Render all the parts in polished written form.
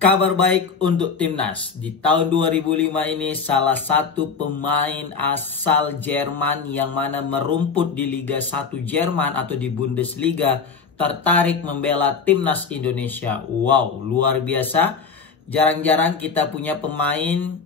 Kabar baik untuk timnas. Di tahun 2005 ini salah satu pemain asal Jerman yang mana merumput di Liga 1 Jerman atau di Bundesliga tertarik membela timnas Indonesia. Wow, luar biasa. Jarang-jarang kita punya pemain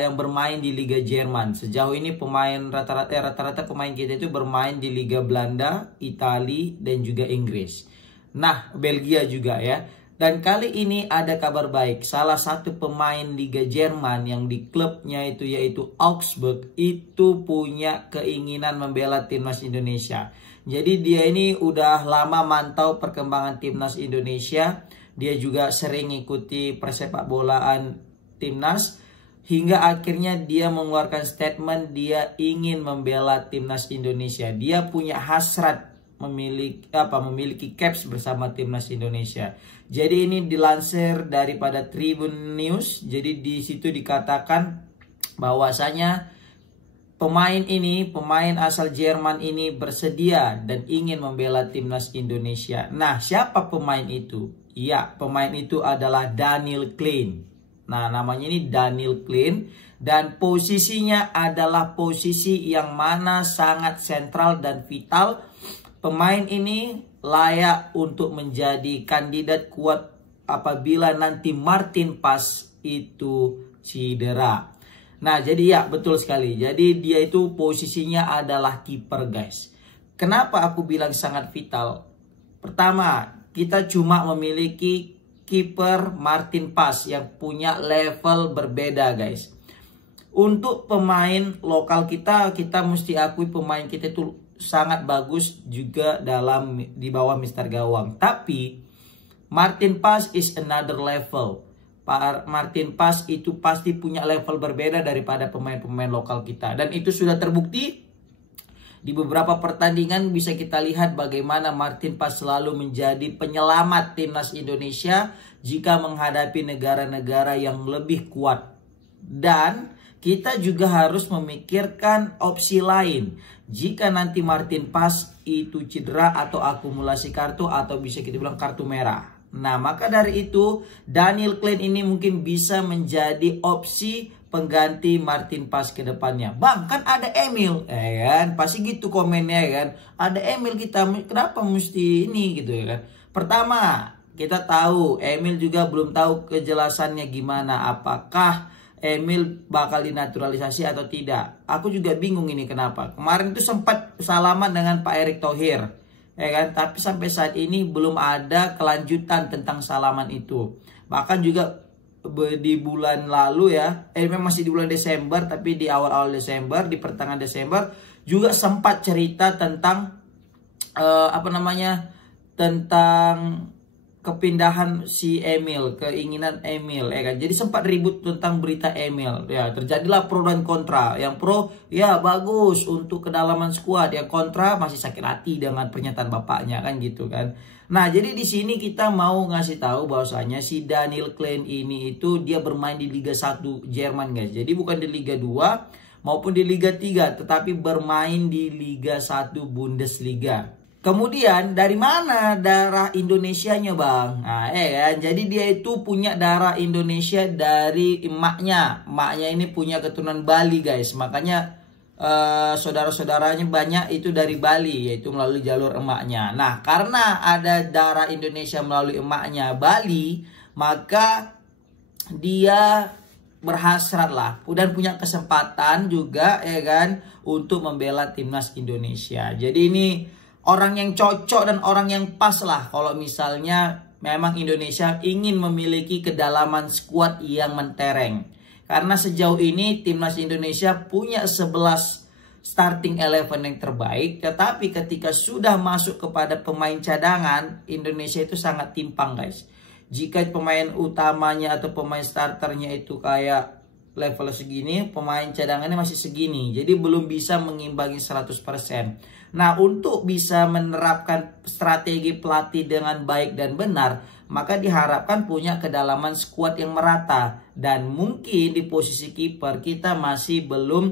yang bermain di Liga Jerman. Sejauh ini rata-rata pemain kita itu bermain di Liga Belanda, Italia, dan juga Inggris. Nah, Belgia juga ya. Dan kali ini ada kabar baik. Salah satu pemain Liga Jerman yang di klubnya itu yaitu Augsburg itu punya keinginan membela timnas Indonesia. Jadi dia ini udah lama mantau perkembangan timnas Indonesia. Dia juga sering ikuti persepak bolaan timnas. Hingga akhirnya dia mengeluarkan statement dia ingin membela timnas Indonesia. Dia punya hasrat memiliki caps bersama timnas Indonesia. Jadi ini dilansir daripada Tribun News. Jadi di situ dikatakan bahwasanya pemain asal Jerman ini bersedia dan ingin membela timnas Indonesia. Nah, siapa pemain itu? Ya, pemain itu adalah Daniel Klein. Nah, namanya ini Daniel Klein dan posisinya adalah posisi yang mana sangat sentral dan vital. Pemain ini layak untuk menjadi kandidat kuat apabila nanti Martin Paes itu cedera. Nah, jadi ya betul sekali. Jadi dia itu posisinya adalah kiper, guys. Kenapa aku bilang sangat vital? Pertama, kita cuma memiliki kiper Martin Paes yang punya level berbeda, guys. Untuk pemain lokal kita mesti akui pemain kita itu sangat bagus juga di bawah Mister Gawang. Tapi Martin Paes is another level. Martin Paes itu pasti punya level berbeda daripada pemain-pemain lokal kita. Dan itu sudah terbukti di beberapa pertandingan. Bisa kita lihat bagaimana Martin Paes selalu menjadi penyelamat timnas Indonesia jika menghadapi negara-negara yang lebih kuat. Dan kita juga harus memikirkan opsi lain. Jika nanti Martin Paes itu cedera atau akumulasi kartu atau bisa kita bilang kartu merah. Nah, maka dari itu Daniel Klein ini mungkin bisa menjadi opsi pengganti Martin Paes ke depannya. Bang, kan ada Emil. Kan? Pasti gitu komennya kan. Ada Emil kita, kenapa mesti ini gitu ya kan. Pertama, kita tahu Emil juga belum tahu kejelasannya gimana. Apakah Emil bakal dinaturalisasi atau tidak. Aku juga bingung ini kenapa. Kemarin itu sempat salaman dengan Pak Erick Thohir, ya kan? Tapi sampai saat ini belum ada kelanjutan tentang salaman itu. Bahkan juga di bulan lalu ya, memang masih di bulan Desember, tapi di awal-awal Desember, di pertengahan Desember juga sempat cerita tentang tentang kepindahan si Emil, keinginan Emil, ya kan. Jadi sempat ribut tentang berita Emil. Ya, terjadilah pro dan kontra. Yang pro, ya bagus untuk kedalaman skuad. Yang kontra masih sakit hati dengan pernyataan bapaknya kan gitu kan. Nah, jadi di sini kita mau ngasih tahu bahwasanya si Daniel Klein ini itu dia bermain di Liga 1 Jerman, guys. Jadi bukan di Liga 2 maupun di Liga 3, tetapi bermain di Liga 1 Bundesliga. Kemudian dari mana darah Indonesianya, Bang? Nah, jadi dia itu punya darah Indonesia dari emaknya. Emaknya ini punya keturunan Bali, guys. Makanya saudara-saudaranya banyak itu dari Bali, yaitu melalui jalur emaknya. Nah, karena ada darah Indonesia melalui emaknya Bali, maka dia berhasrat lah dan punya kesempatan juga ya kan untuk membela timnas Indonesia. Jadi ini orang yang cocok dan orang yang pas lah kalau misalnya memang Indonesia ingin memiliki kedalaman skuad yang mentereng. Karena sejauh ini timnas Indonesia punya 11 starting 11 yang terbaik. Tetapi ketika sudah masuk kepada pemain cadangan, Indonesia itu sangat timpang, guys. Jika pemain utamanya atau pemain starternya itu kayak level segini, pemain cadangannya masih segini. Jadi belum bisa mengimbangi 100%. Nah, untuk bisa menerapkan strategi pelatih dengan baik dan benar, maka diharapkan punya kedalaman skuad yang merata. Dan mungkin di posisi kiper kita masih belum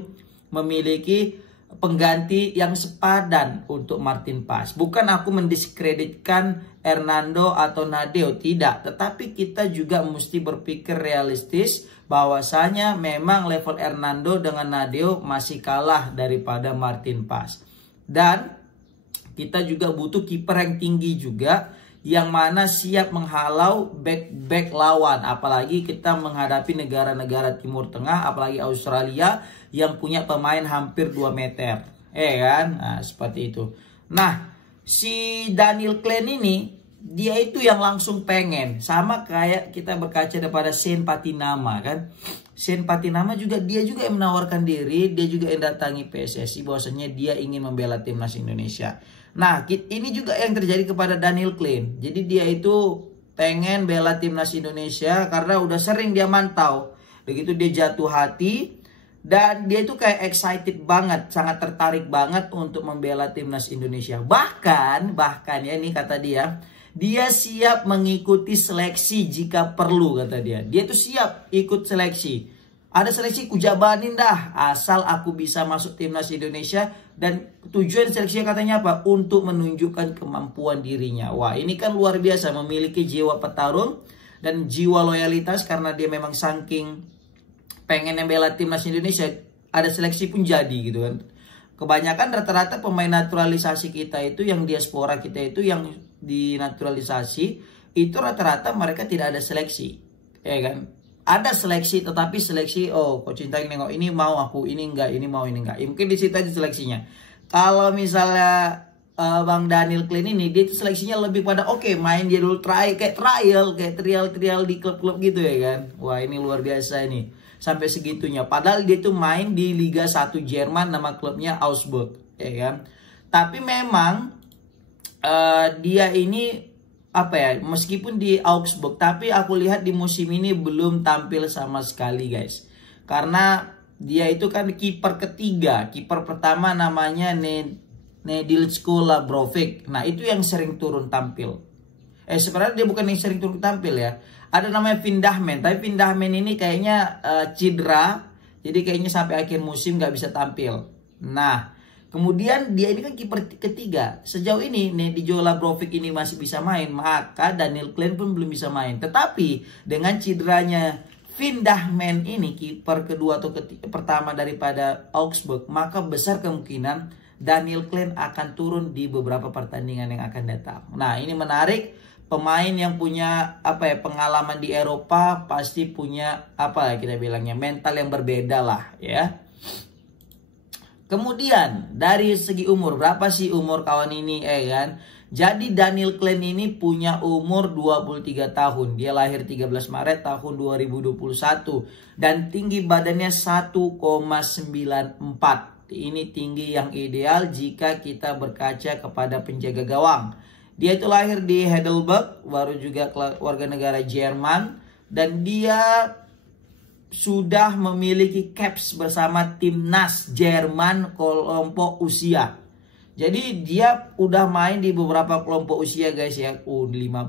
memiliki pengganti yang sepadan untuk Martin Paes. Bukan aku mendiskreditkan Hernando atau Nadeo, tidak. Tetapi kita juga mesti berpikir realistis bahwasanya memang level Hernando dengan Nadeo masih kalah daripada Martin Paz. Dan kita juga butuh kiper yang tinggi juga, yang mana siap menghalau back-back lawan. Apalagi kita menghadapi negara-negara Timur Tengah, apalagi Australia yang punya pemain hampir 2 meter. Kan? Nah, seperti itu. Nah, si Daniel Klein ini, dia itu yang langsung pengen. Sama kayak kita berkaca daripada Shane Patinama kan. Shane Patinama juga, dia juga yang menawarkan diri, dia juga yang datangi PSSI bahwasanya dia ingin membela timnas Indonesia. Nah, ini juga yang terjadi kepada Daniel Klein. Jadi dia itu pengen bela timnas Indonesia karena udah sering dia mantau. Begitu dia jatuh hati dan dia itu kayak excited banget, sangat tertarik banget untuk membela timnas Indonesia. Bahkan ya ini kata dia siap mengikuti seleksi jika perlu, kata dia. Dia tuh siap ikut seleksi. Ada seleksi kujabanin dah, asal aku bisa masuk timnas Indonesia. Dan tujuan seleksinya katanya apa? Untuk menunjukkan kemampuan dirinya. Wah, ini kan luar biasa, memiliki jiwa petarung dan jiwa loyalitas karena dia memang saking pengen bela timnas Indonesia. Ada seleksi pun jadi gitu kan. Kebanyakan rata-rata pemain naturalisasi kita itu, yang diaspora kita itu, yang dinaturalisasi itu rata-rata mereka tidak ada seleksi, ya kan? Ada seleksi, tetapi seleksi, oh Coach Sintayong nengok ini mau aku, ini enggak, ini mau, ini enggak. Ya, mungkin di situ aja seleksinya. Kalau misalnya Bang Daniel Klein ini, dia itu seleksinya lebih pada main dia dulu kayak trial di klub-klub gitu ya kan. Wah, ini luar biasa ini. Sampai segitunya. Padahal dia itu main di Liga 1 Jerman, nama klubnya Augsburg, ya kan. Tapi memang dia ini meskipun di Augsburg, tapi aku lihat di musim ini belum tampil sama sekali guys. Karena dia itu kan kiper ketiga. Kiper pertama namanya Nedeljko Labrovic. Nah, itu yang sering turun tampil. Sebenarnya dia bukan yang sering turun tampil ya. Ada namanya Vindahmen, tapi Vindahmen ini kayaknya cedera. Jadi kayaknya sampai akhir musim gak bisa tampil. Nah, kemudian dia ini kan kiper ketiga. Sejauh ini Nedeljko Labrovic ini masih bisa main, maka Daniel Klein pun belum bisa main. Tetapi dengan cederanya Vindahmen ini, kiper kedua atau pertama daripada Augsburg, maka besar kemungkinan Daniel Klein akan turun di beberapa pertandingan yang akan datang. Nah, ini menarik. Pemain yang punya pengalaman di Eropa pasti punya kita bilangnya mental yang berbeda lah ya. Kemudian dari segi umur, berapa sih umur kawan ini kan? Jadi Daniel Klein ini punya umur 23 tahun. Dia lahir 13 Maret tahun 2021 dan tinggi badannya 1,94. Ini tinggi yang ideal jika kita berkaca kepada penjaga gawang. Dia itu lahir di Heidelberg, baru juga warga negara Jerman, dan dia sudah memiliki caps bersama timnas Jerman kelompok usia. Jadi dia udah main di beberapa kelompok usia guys ya, U15,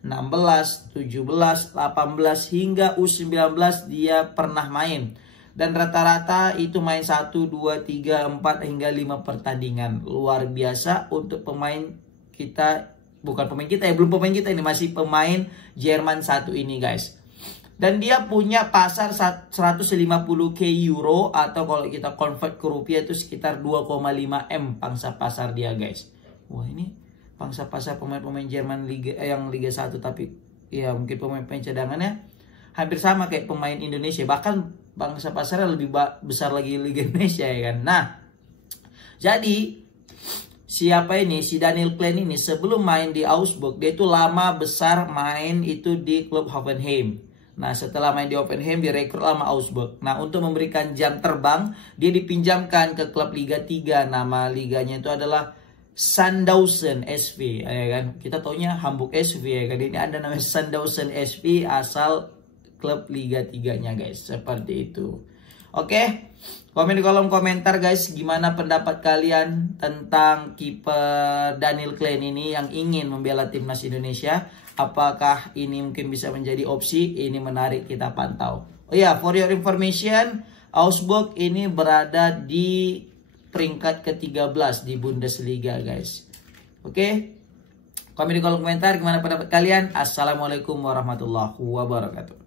16, 17, 18 hingga U19 dia pernah main. Dan rata-rata itu main 1, 2, 3, 4 hingga 5 pertandingan. Luar biasa untuk pemain kita, bukan pemain kita ya, belum pemain kita ini, masih pemain Jerman 1 ini guys. Dan dia punya pasar 150k euro, atau kalau kita convert ke rupiah itu sekitar 2,5 M pangsa pasar dia guys. Wah, ini pangsa pasar pemain-pemain Jerman yang Liga 1, tapi ya mungkin pemain-pemain cadangannya hampir sama kayak pemain Indonesia, bahkan pangsa pasarnya lebih besar lagi Liga Indonesia ya kan. Nah, jadi siapa ini? Si Daniel Klein ini sebelum main di Augsburg, dia itu lama besar main itu di klub Hoffenheim. Nah, setelah main di Hoffenheim direkrut sama Augsburg. Nah, untuk memberikan jam terbang, dia dipinjamkan ke klub Liga 3. Nama liganya itu adalah Sandhausen SV, ya kan? Kita taunya Hamburg SV ya kan. Ini ada namanya Sandhausen SV, asal klub Liga 3-nya guys. Seperti itu. Oke. Komen di kolom komentar guys, gimana pendapat kalian tentang kiper Daniel Klein ini yang ingin membela timnas Indonesia? Apakah ini mungkin bisa menjadi opsi? Ini menarik, kita pantau. Oh ya, for your information, Augsburg ini berada di peringkat ke-13 di Bundesliga guys. Oke. Komen di kolom komentar gimana pendapat kalian. Assalamualaikum warahmatullahi wabarakatuh.